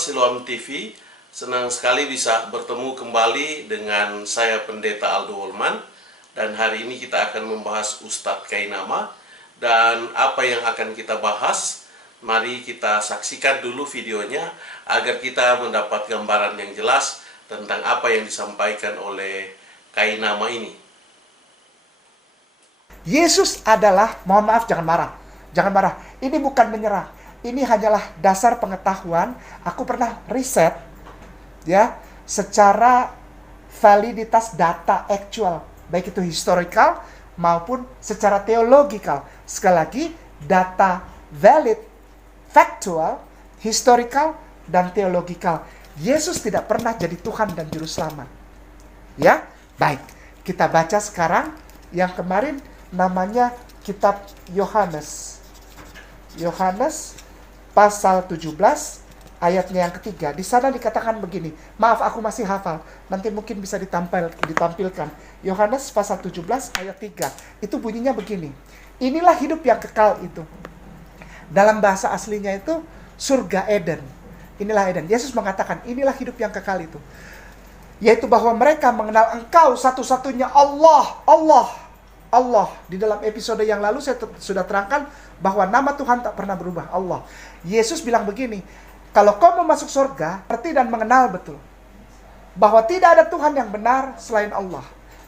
sahabat Siloam TV, senang sekali bisa bertemu kembali dengan saya Pendeta Aldo Wolman. Dan hari ini kita akan membahas Ustadz Kainama. Dan apa yang akan kita bahas, mari kita saksikan dulu videonya agar kita mendapat gambaran yang jelas tentang apa yang disampaikan oleh Kainama ini. Yesus adalah, mohon maaf, jangan marah. Ini bukan menyerah. Ini hanyalah dasar pengetahuan. Aku pernah riset, ya, secara validitas data actual, baik itu historical maupun secara theological. Sekali lagi, data valid, factual, historical, dan theological. Yesus tidak pernah jadi Tuhan dan Juru Selamat. Ya, baik. Kita baca sekarang yang kemarin namanya kitab Yohanes. Yohanes pasal 17 ayatnya yang ketiga. Di sana dikatakan begini. Maaf, aku masih hafal. Nanti mungkin bisa ditampilkan. Yohanes pasal 17 ayat 3. Itu bunyinya begini. Inilah hidup yang kekal itu. Dalam bahasa aslinya itu surga Eden. Inilah Eden. Yesus mengatakan inilah hidup yang kekal itu. Yaitu bahwa mereka mengenal Engkau satu-satunya Allah. Di dalam episode yang lalu saya sudah terangkan bahwa nama Tuhan tak pernah berubah, Allah. Yesus bilang begini, kalau kau mau masuk surga, ngerti dan mengenal betul bahwa tidak ada Tuhan yang benar selain Allah.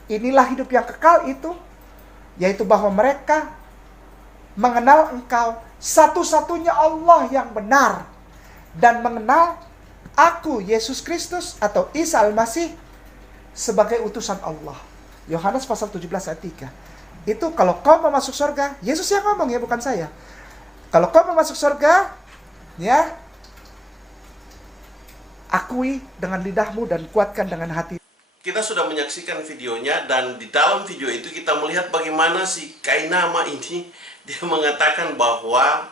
Inilah hidup yang kekal itu, yaitu bahwa mereka mengenal Engkau satu-satunya Allah yang benar, dan mengenal aku, Yesus Kristus atau Isa Al-Masih, sebagai utusan Allah. Yohanes pasal 17 ayat 3. Itu kalau kau mau masuk surga, Yesus yang ngomong ya, bukan saya. Kalau kau mau masuk surga, ya, akui dengan lidahmu dan kuatkan dengan hati. Kita sudah menyaksikan videonya, dan di dalam video itu kita melihat bagaimana si Kainama ini, dia mengatakan bahwa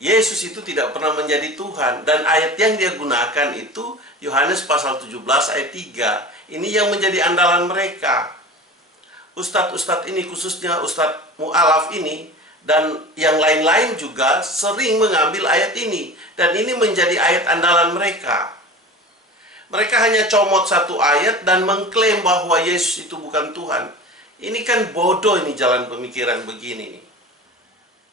Yesus itu tidak pernah menjadi Tuhan. Dan ayat yang dia gunakan itu Yohanes pasal 17 ayat 3. Ini yang menjadi andalan mereka. Ustadz-ustadz ini, khususnya Ustadz Mu'alaf ini, dan yang lain-lain juga sering mengambil ayat ini. Dan ini menjadi ayat andalan mereka. Mereka hanya comot satu ayat dan mengklaim bahwa Yesus itu bukan Tuhan. Ini kan bodoh ini jalan pemikiran begini nih.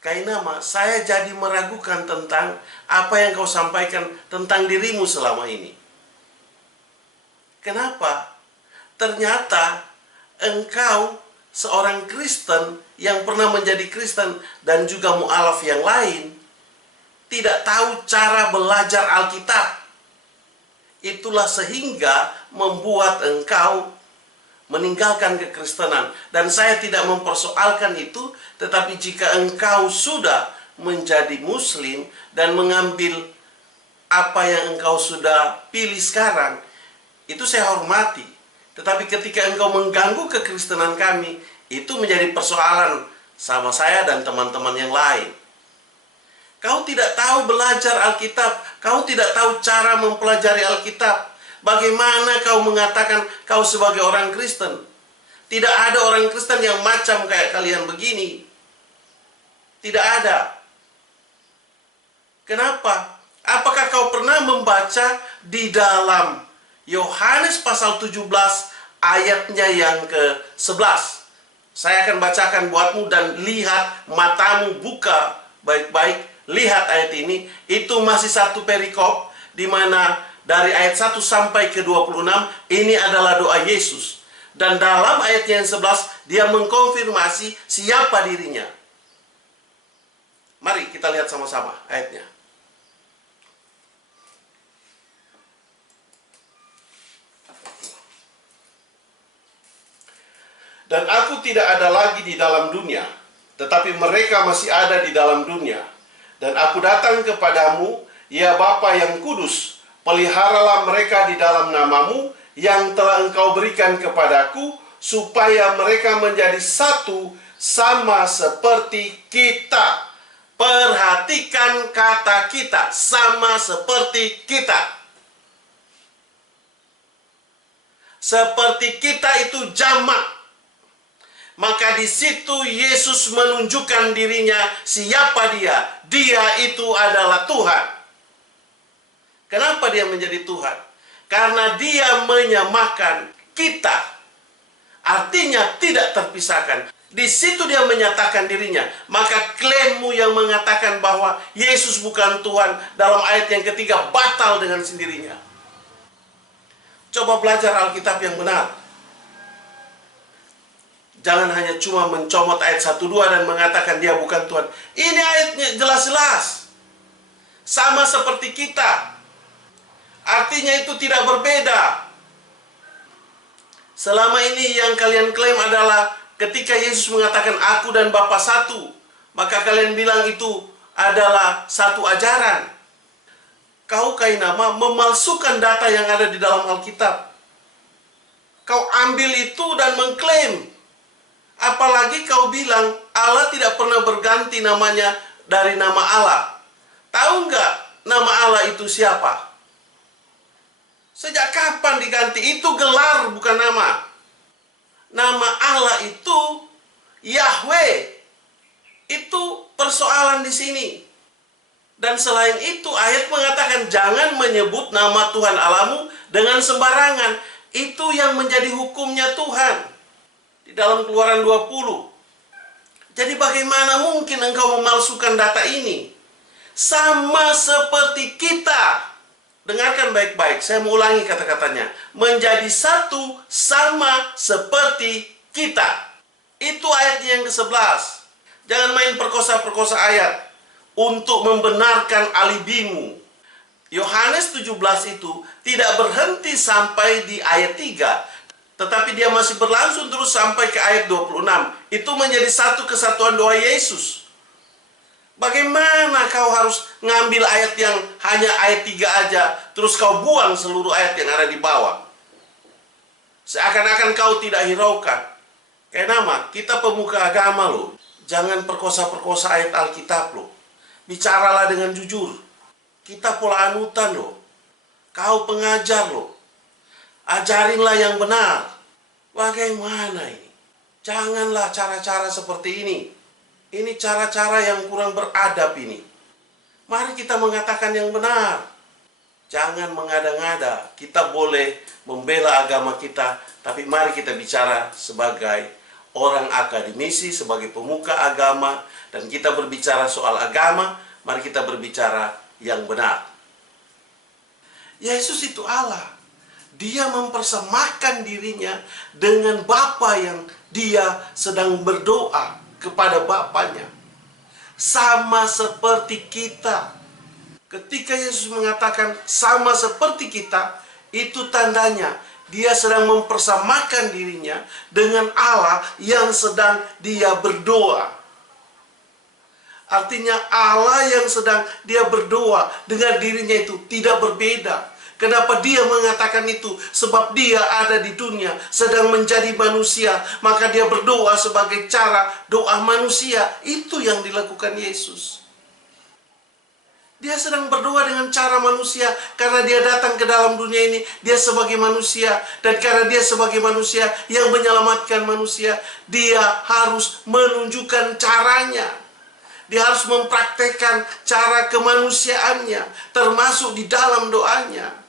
Kainama, saya jadi meragukan tentang apa yang kau sampaikan tentang dirimu selama ini. Kenapa? Ternyata engkau seorang Kristen yang pernah menjadi Kristen dan juga mu'alaf yang lain tidak tahu cara belajar Alkitab. Itulah sehingga membuat engkau meninggalkan kekristenan. Dan saya tidak mempersoalkan itu, tetapi jika engkau sudah menjadi Muslim dan mengambil apa yang engkau sudah pilih sekarang, itu saya hormati. Tetapi ketika engkau mengganggu kekristenan kami, itu menjadi persoalan sama saya dan teman-teman yang lain. Kau tidak tahu belajar Alkitab, kau tidak tahu cara mempelajari Alkitab. Bagaimana kau mengatakan kau sebagai orang Kristen? Tidak ada orang Kristen yang macam kayak kalian begini. Tidak ada. Kenapa? Apakah kau pernah membaca di dalam Yohanes pasal 17 ayatnya yang ke-11. Saya akan bacakan buatmu dan lihat, matamu buka baik-baik. Lihat ayat ini. Itu masih satu perikop di mana dari ayat 1 sampai ke 26 ini adalah doa Yesus. Dan dalam ayatnya yang 11 dia mengkonfirmasi siapa dirinya. Mari kita lihat sama-sama ayatnya. Dan aku tidak ada lagi di dalam dunia, tetapi mereka masih ada di dalam dunia. Dan aku datang kepadamu, ya Bapa yang kudus, peliharalah mereka di dalam namamu, yang telah engkau berikan kepadaku, supaya mereka menjadi satu sama seperti kita. Perhatikan kata kita, sama seperti kita. Seperti kita itu jamak. Maka di situ Yesus menunjukkan dirinya siapa dia. Dia itu adalah Tuhan. Kenapa dia menjadi Tuhan? Karena dia menyamakan kita. Artinya tidak terpisahkan. Di situ dia menyatakan dirinya. Maka klaimmu yang mengatakan bahwa Yesus bukan Tuhan dalam ayat yang ketiga batal dengan sendirinya. Coba belajar Alkitab yang benar. Jangan hanya cuma mencomot ayat 1-2 dan mengatakan dia bukan Tuhan. Ini ayatnya jelas-jelas. Sama seperti kita. Artinya itu tidak berbeda. Selama ini yang kalian klaim adalah ketika Yesus mengatakan aku dan Bapa satu, maka kalian bilang itu adalah satu ajaran. Kau Kainama memalsukan data yang ada di dalam Alkitab. Kau ambil itu dan mengklaim. Apalagi kau bilang Allah tidak pernah berganti namanya dari nama Allah. Tahu nggak nama Allah itu siapa? Sejak kapan diganti? Itu gelar bukan nama. Nama Allah itu Yahweh. Itu persoalan di sini. Dan selain itu ayat mengatakan jangan menyebut nama Tuhan Allahmu dengan sembarangan. Itu yang menjadi hukumnya Tuhan. Di dalam Keluaran 20. Jadi bagaimana mungkin engkau memalsukan data ini? Sama seperti kita. Dengarkan baik-baik, saya mau ulangi kata-katanya. Menjadi satu sama seperti kita. Itu ayat yang ke-11. Jangan main perkosa-perkosa ayat untuk membenarkan alibimu. Yohanes 17 itu tidak berhenti sampai di ayat 3. Tetapi dia masih berlangsung terus sampai ke ayat 26. Itu menjadi satu kesatuan doa Yesus. Bagaimana kau harus ngambil ayat yang hanya ayat 3 aja, terus kau buang seluruh ayat yang ada di bawah? Seakan-akan kau tidak hiraukan. Kainama, kita pemuka agama loh. Jangan perkosa-perkosa ayat Alkitab loh. Bicaralah dengan jujur. Kita pola anutan loh. Kau pengajar loh. Ajarinlah yang benar. Bagaimana ini? Janganlah cara-cara seperti ini. Ini cara-cara yang kurang beradab ini. Mari kita mengatakan yang benar. Jangan mengada-ngada. Kita boleh membela agama kita, tapi mari kita bicara sebagai orang akademisi, sebagai pemuka agama, dan kita berbicara soal agama, mari kita berbicara yang benar. Yesus itu Allah. Dia mempersamakan dirinya dengan Bapa yang dia sedang berdoa kepada Bapanya. Sama seperti kita. Ketika Yesus mengatakan sama seperti kita, itu tandanya dia sedang mempersamakan dirinya dengan Allah yang sedang dia berdoa. Artinya Allah yang sedang dia berdoa dengan dirinya itu tidak berbeda. Kenapa dia mengatakan itu? Sebab dia ada di dunia, sedang menjadi manusia. Maka dia berdoa sebagai cara doa manusia. Itu yang dilakukan Yesus. Dia sedang berdoa dengan cara manusia. Karena dia datang ke dalam dunia ini, dia sebagai manusia. Dan karena dia sebagai manusia yang menyelamatkan manusia, dia harus menunjukkan caranya. Dia harus mempraktekkan cara kemanusiaannya, termasuk di dalam doanya.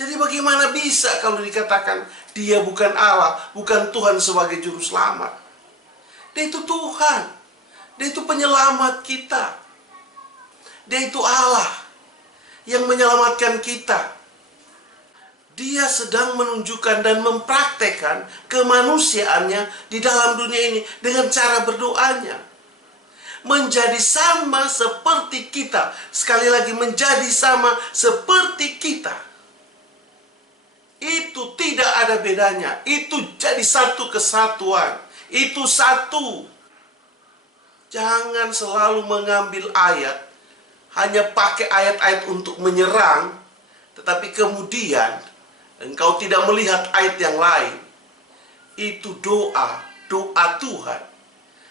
Jadi bagaimana bisa kalau dikatakan dia bukan Allah, bukan Tuhan sebagai juru selamat? Dia itu Tuhan. Dia itu penyelamat kita. Dia itu Allah yang menyelamatkan kita. Dia sedang menunjukkan dan mempraktekkan kemanusiaannya di dalam dunia ini dengan cara berdoanya. Menjadi sama seperti kita. Sekali lagi, menjadi sama seperti kita. Itu tidak ada bedanya. Itu jadi satu kesatuan. Itu satu. Jangan selalu mengambil ayat, hanya pakai ayat-ayat untuk menyerang, tetapi kemudian engkau tidak melihat ayat yang lain. Itu doa Tuhan.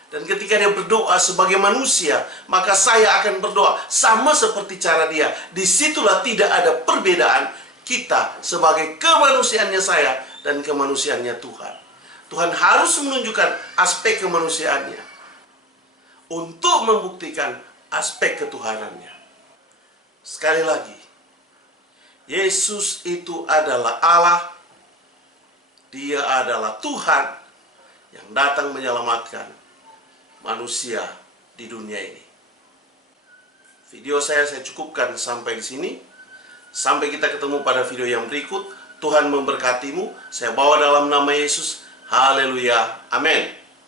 Dan ketika dia berdoa sebagai manusia, maka saya akan berdoa sama seperti cara dia. Disitulah tidak ada perbedaan kita sebagai kemanusiaannya saya dan kemanusiaannya Tuhan. Tuhan harus menunjukkan aspek kemanusiaannya untuk membuktikan aspek ketuhanannya. Sekali lagi, Yesus itu adalah Allah. Dia adalah Tuhan yang datang menyelamatkan manusia di dunia ini. Video saya cukupkan sampai di sini. Sampai kita ketemu pada video yang berikut. Tuhan memberkatimu. Saya bawa dalam nama Yesus. Haleluya. Amin.